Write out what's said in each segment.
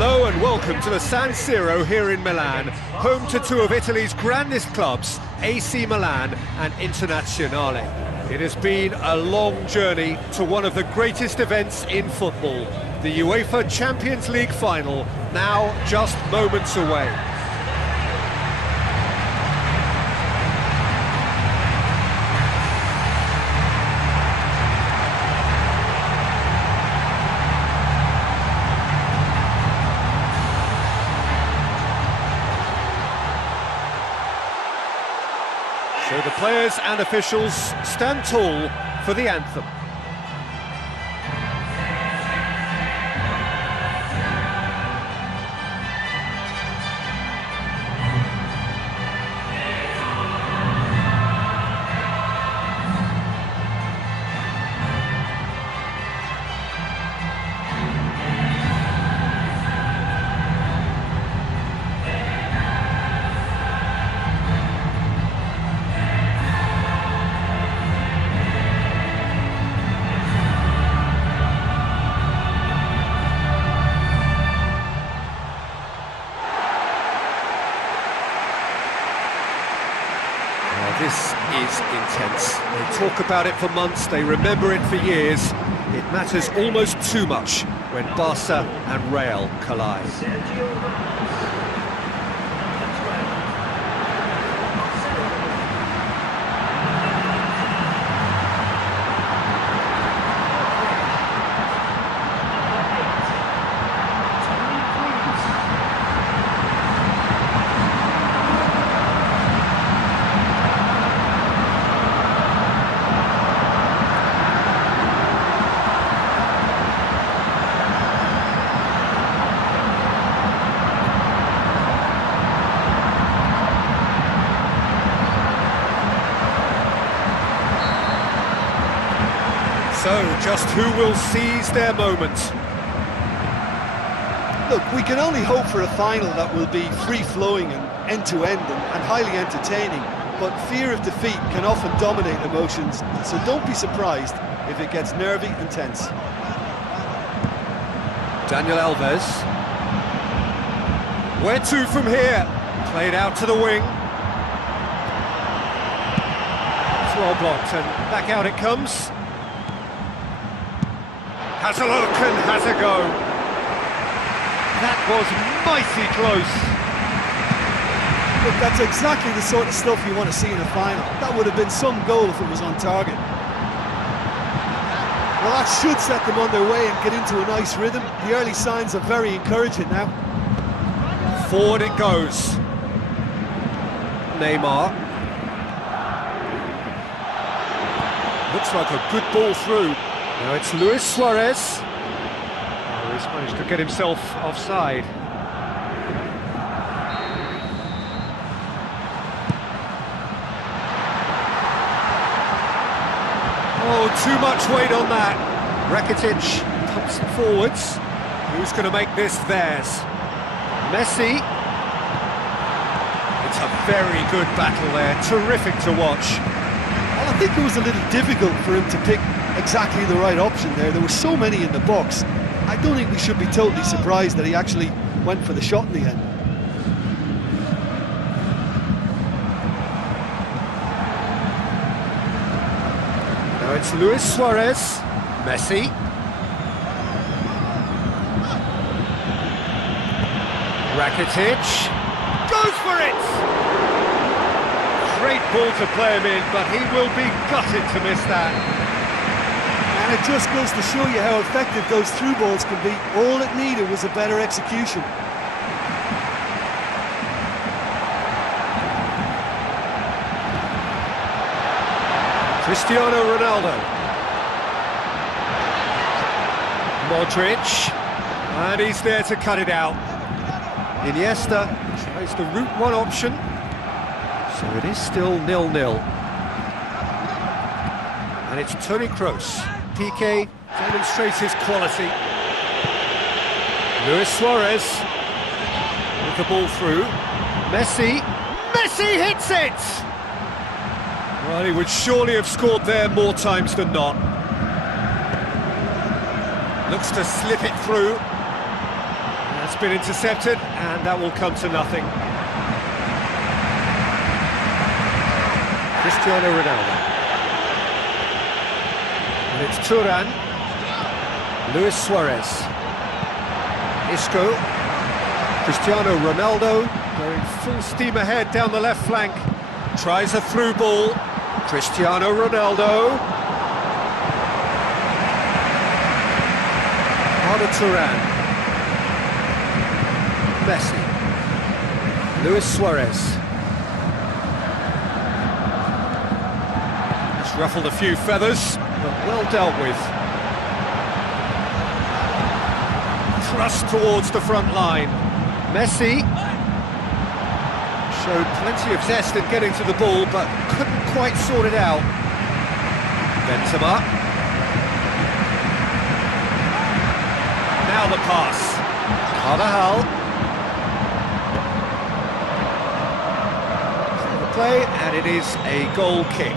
Hello and welcome to the San Siro here in Milan, home to two of Italy's grandest clubs, AC Milan and Internazionale. It has been a long journey to one of the greatest events in football, the UEFA Champions League final, now just moments away. So the players and officials stand tall for the anthem. This is intense. They talk about it for months, they remember it for years. It matters almost too much when Barca and Real collide. So, just who will seize their moment? Look, we can only hope for a final that will be free-flowing and end-to-end and highly entertaining, but fear of defeat can often dominate emotions, so don't be surprised if it gets nervy and tense. Daniel Alves. Where to from here? Played out to the wing. It's well blocked, and back out it comes. Has a look and has a go. That was mighty close. Look, that's exactly the sort of stuff you want to see in a final. That would have been some goal if it was on target. Well, that should set them on their way and get into a nice rhythm. The early signs are very encouraging now. Forward it goes. Neymar. Looks like a good ball through. Now it's Luis Suarez. Oh, he's managed to get himself offside. Oh, too much weight on that. Rakitic pumps it forwards. Who's going to make this theirs? Messi. It's a very good battle there. Terrific to watch. Well, I think it was a little difficult for him to pick exactly the right option there. There were so many in the box. I don't think we should be totally surprised that he actually went for the shot in the end. Now it's Luis Suarez. Messi. Rakitic. Goes for it! Great ball to play him in, but he will be gutted to miss that. And it just goes to show you how effective those through balls can be. All it needed was a better execution. Cristiano Ronaldo. Modric. And he's there to cut it out. Iniesta tries the route one option. So it is still 0-0. And it's Toni Kroos. Piqué demonstrates his quality. Luis Suarez with the ball through. Messi. Messi hits it! Well, he would surely have scored there more times than not. Looks to slip it through. That's been intercepted, and that will come to nothing. Cristiano Ronaldo. And it's Turan. Luis Suarez. Isco. Cristiano Ronaldo going full steam ahead down the left flank. Tries a through ball. Cristiano Ronaldo. Arda Turan. Messi. Luis Suarez. It's ruffled a few feathers, but well dealt with. Thrust towards the front line. Messi showed plenty of zest in getting to the ball, but couldn't quite sort it out. Benzema. Now the pass. Carvajal. Play, and it is a goal kick.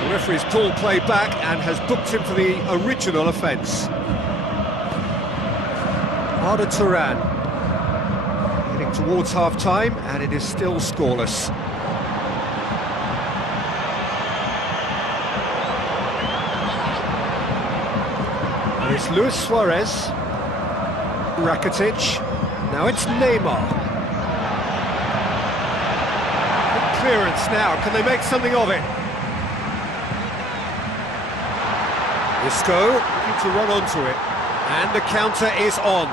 The referee's pulled play back and has booked him for the original offence. Arda Turan heading towards half-time, and it is still scoreless. And it's Luis Suarez, Rakitic, now it's Neymar. Clearance now, can they make something of it? Isco looking to run onto it, and the counter is on.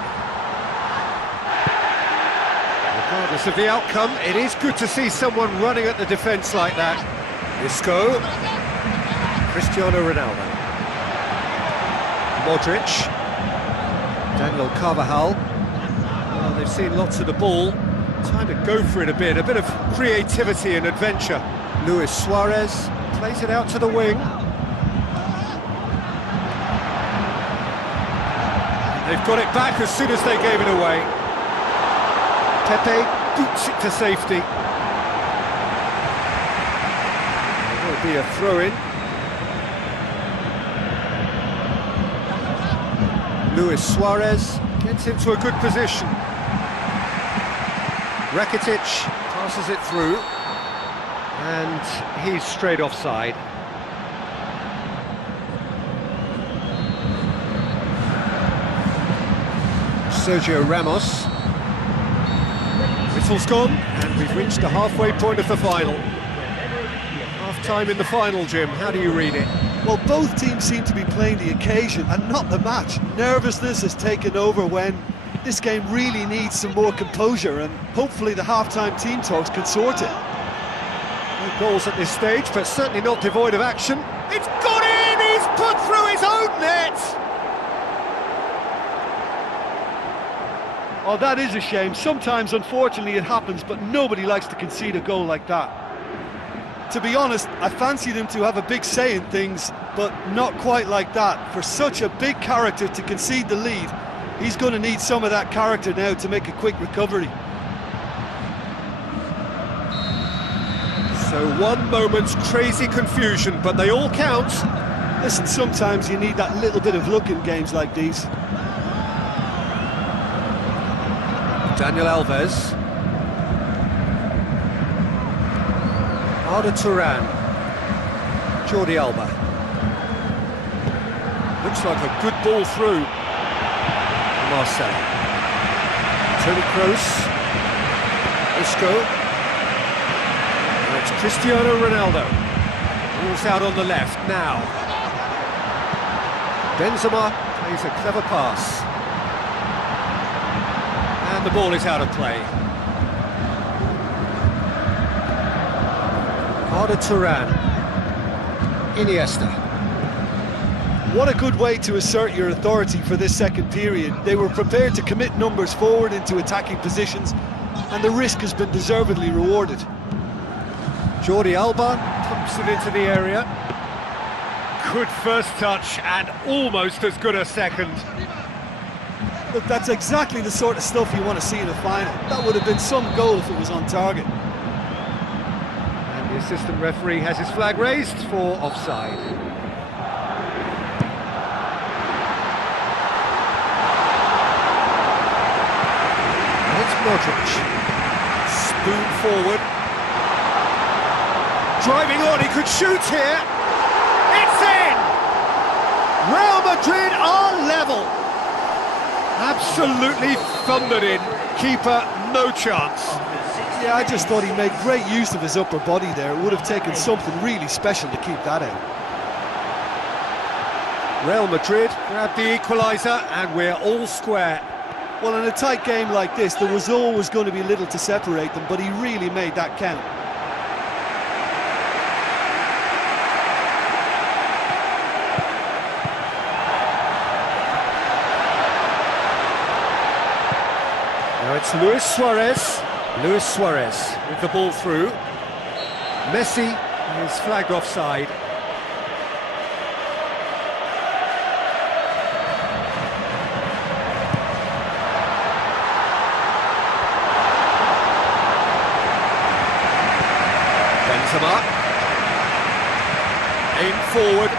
Regardless of the outcome, it is good to see someone running at the defence like that. Isco, Cristiano Ronaldo, Modric, Daniel Carvajal. Well, they've seen lots of the ball. Time to go for it a bit of creativity and adventure. Luis Suarez plays it out to the wing. They've got it back as soon as they gave it away. Pepe boots it to safety. It will be a throw-in. Luis Suarez gets into a good position. Rakitic passes it through, and he's straight offside. Sergio Ramos. Whistle's gone, and we've reached the halfway point of the final. Half-time in the final, Jim, how do you read it? Well, both teams seem to be playing the occasion and not the match. Nervousness has taken over when this game really needs some more composure, and hopefully the half-time team talks can sort it. No goals at this stage, but certainly not devoid of action. It's got in! He's put through his own net! Oh, that is a shame. Sometimes, unfortunately, it happens, but nobody likes to concede a goal like that. To be honest, I fancied him to have a big say in things, but not quite like that. For such a big character to concede the lead, he's going to need some of that character now to make a quick recovery. So one moment's crazy confusion, but they all count. Listen, sometimes you need that little bit of luck in games like these. Daniel Alves. Arda Turan. Jordi Alba. Looks like a good ball through. Marcelo. Toni Kroos. Isco. Now it's Cristiano Ronaldo. Ball's out on the left now. Benzema plays a clever pass. And the ball is out of play. Arda Turan. Iniesta. What a good way to assert your authority for this second period. They were prepared to commit numbers forward into attacking positions, and the risk has been deservedly rewarded. Jordi Alba pumps it into the area. Good first touch and almost as good a second. Look, that's exactly the sort of stuff you want to see in a final. That would have been some goal if it was on target. And the assistant referee has his flag raised for offside. Modric. Spoon forward. Driving on, he could shoot here. It's in! Real Madrid are level. Absolutely thundered in. Keeper, no chance. Yeah, I just thought he made great use of his upper body there. It would have taken something really special to keep that out. Real Madrid grabbed the equaliser and we're all square. Well, in a tight game like this, there was always going to be little to separate them, but he really made that count. Now it's Luis Suarez. Luis Suarez with the ball through. Messi is flagged offside. Benzema. Aim forward.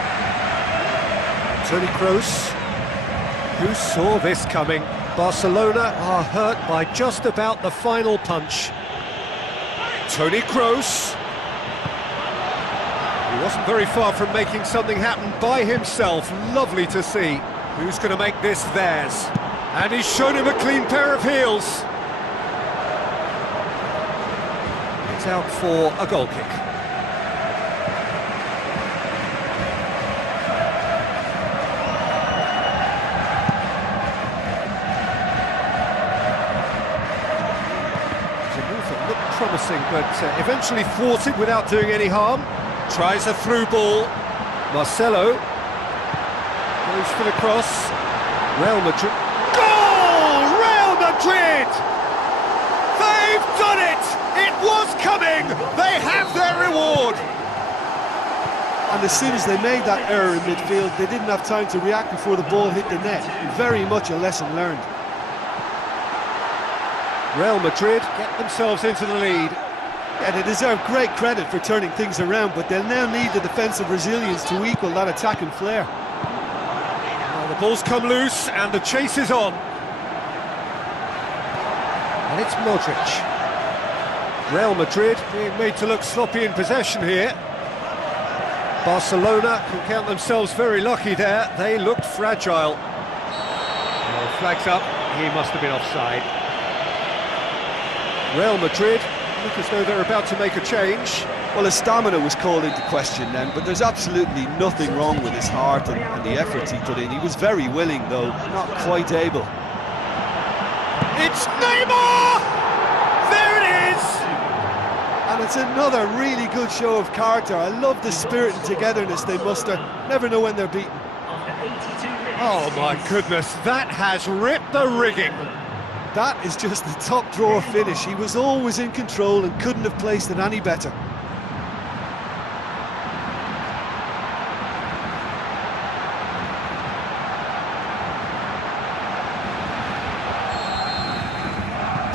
Toni Kroos. Who saw this coming? Barcelona are hurt by just about the final punch. Toni Kroos. He wasn't very far from making something happen by himself. Lovely to see. Who's going to make this theirs? And he's shown him a clean pair of heels. It's out for a goal kick. Promising, but eventually thwarted without doing any harm. Tries a through ball. Marcelo goes for the cross. Real Madrid. Goal! Real Madrid! They've done it! It was coming! They have their reward! And as soon as they made that error in midfield, they didn't have time to react before the ball hit the net. Very much a lesson learned. Real Madrid get themselves into the lead. Yeah, they deserve great credit for turning things around, but they'll now need the defensive resilience to equal that attacking flair. Well, the ball's come loose and the chase is on. And it's Modric. Real Madrid being made to look sloppy in possession here. Barcelona can count themselves very lucky there. They looked fragile. Well, flags up. He must have been offside. Real Madrid look as though they're about to make a change. Well, his stamina was called into question then, but there's absolutely nothing wrong with his heart and the efforts he put in. He was very willing, though, not quite able. It's Neymar! There it is! And it's another really good show of character. I love the spirit and togetherness they muster. Never know when they're beaten. Oh my goodness, that has ripped the rigging. That is just the top drawer finish. He was always in control and couldn't have placed it any better.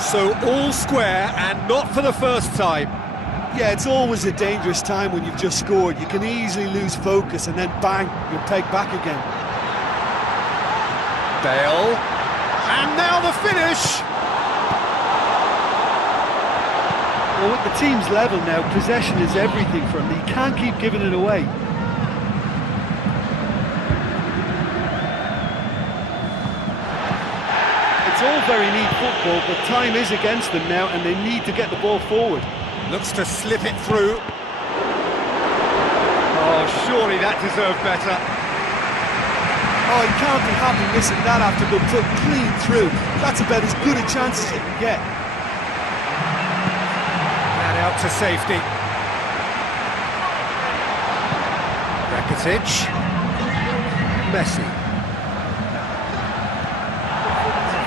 So all square and not for the first time. Yeah, it's always a dangerous time when you've just scored. You can easily lose focus and then bang, you're pegged back again. Bale. And now the finish! Well, with the team's level now, possession is everything for him. He can't keep giving it away. It's all very neat football, but time is against them now, and they need to get the ball forward. Looks to slip it through. Oh, surely that deserved better. Oh, he can't be happy missing that after being put clean through. That's about as good a chance as you can get. And out to safety. Rakitic. Messi.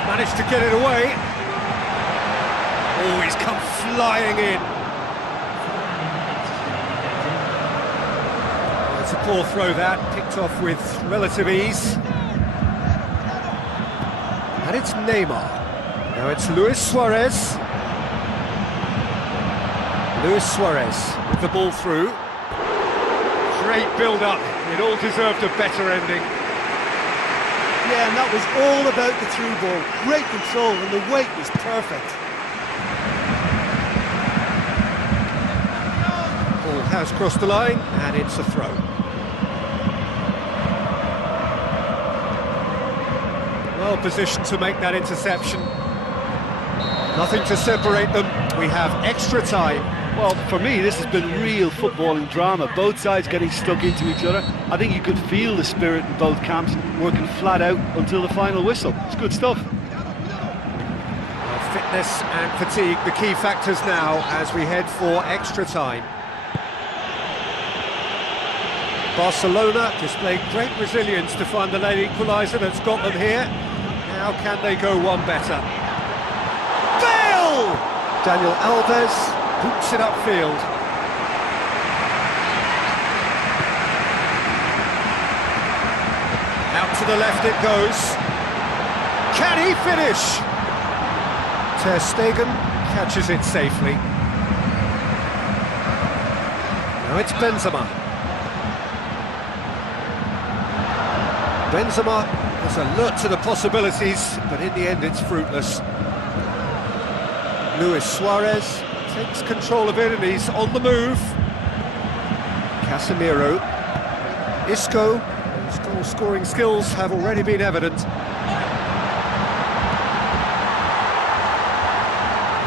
Managed to get it away. Oh, he's come flying in. It's a poor throw that, picked off with relative ease. And it's Neymar. Now it's Luis Suarez. Luis Suarez with the ball through. Great build-up, it all deserved a better ending. Yeah, and that was all about the through ball. Great control, and the weight was perfect. has crossed the line, and it's a throw. Well positioned to make that interception. Nothing to separate them. We have extra time. Well, for me, this has been real footballing drama. Both sides getting stuck into each other. I think you could feel the spirit in both camps, working flat out until the final whistle. It's good stuff. Well, fitness and fatigue, the key factors now as we head for extra time. Barcelona displayed great resilience to find the late equaliser that's got them here. Now can they go one better? Bale! Daniel Alves boots it upfield. Out to the left it goes. Can he finish? Ter Stegen catches it safely. Now it's Benzema. Benzema is alert to the possibilities, but in the end it's fruitless. Luis Suarez takes control of it and he's on the move. Casemiro. Isco, whose goal-scoring skills have already been evident.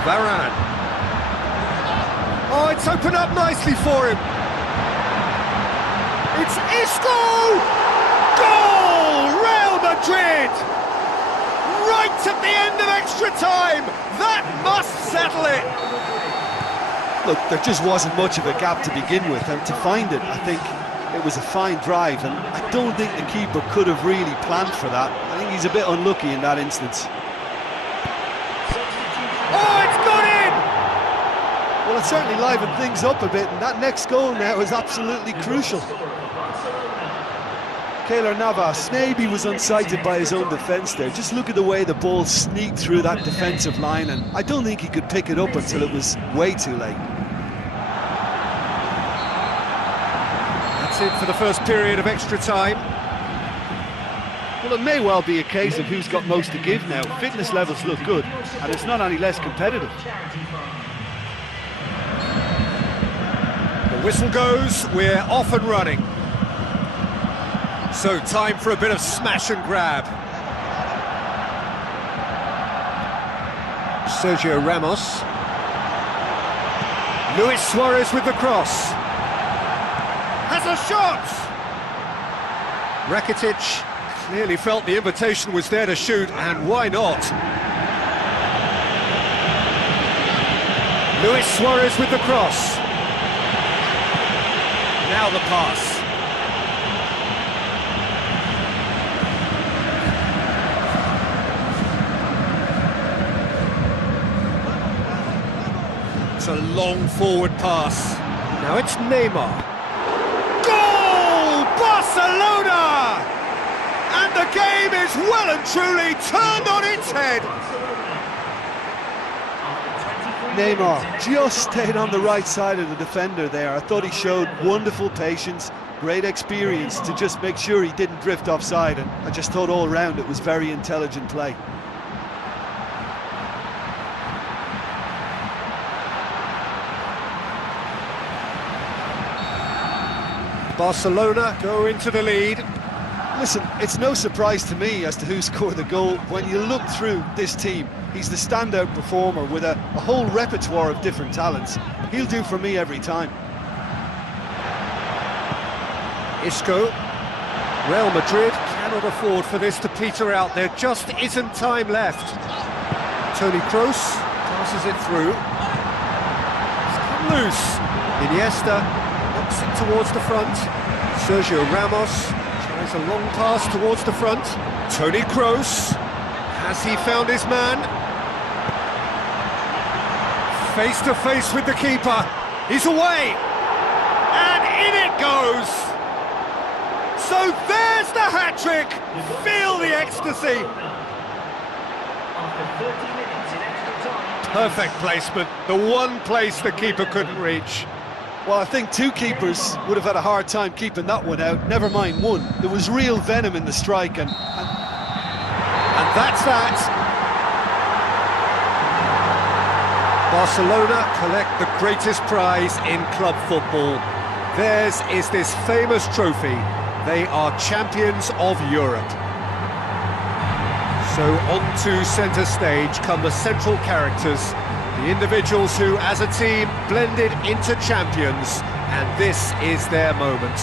Varane. Oh, it's opened up nicely for him. It's Isco! Goal! Real Madrid! Right at the end of extra time! That must settle it! Look, there just wasn't much of a gap to begin with, and to find it, I think it was a fine drive, and I don't think the keeper could have really planned for that. I think he's a bit unlucky in that instance. Oh, it's gone in! Well, it certainly livened things up a bit, and that next goal now is absolutely crucial. Keylor Navas maybe was unsighted by his own defence there. Just look at the way the ball sneaked through that defensive line, and I don't think he could pick it up until it was way too late. That's it for the first period of extra time. Well, it may well be a case of who's got most to give now. Fitness levels look good, and it's not any less competitive. The whistle goes, we're off and running. So, time for a bit of smash and grab. Sergio Ramos. Luis Suarez with the cross. Has a shot! Rakitic clearly felt the invitation was there to shoot, and why not? Luis Suarez with the cross. Now the pass. It's a long forward pass. Now it's Neymar. Goal! Barcelona! And the game is well and truly turned on its head. Neymar just stayed on the right side of the defender there. I thought he showed wonderful patience, great experience to just make sure he didn't drift offside, and I just thought all round it was very intelligent play. Barcelona go into the lead. Listen, it's no surprise to me as to who scored the goal. When you look through this team, he's the standout performer with a whole repertoire of different talents. He'll do for me every time. Isco. Real Madrid cannot afford for this to peter out. There just isn't time left. Toni Kroos passes it through. It's come loose. Iniesta knocks it towards the front. Sergio Ramos tries a long pass towards the front. Toni Kroos. Has he found his man? Face to face with the keeper. He's away. And in it goes. So there's the hat-trick. Feel the ecstasy. Perfect placement. The one place the keeper couldn't reach. Well, I think two keepers would have had a hard time keeping that one out, never mind one. There was real venom in the strike, and that's that. Barcelona collect the greatest prize in club football. Theirs is this famous trophy. They are champions of Europe. So on to centre stage come the central characters, the individuals who, as a team, blended into champions, and this is their moment.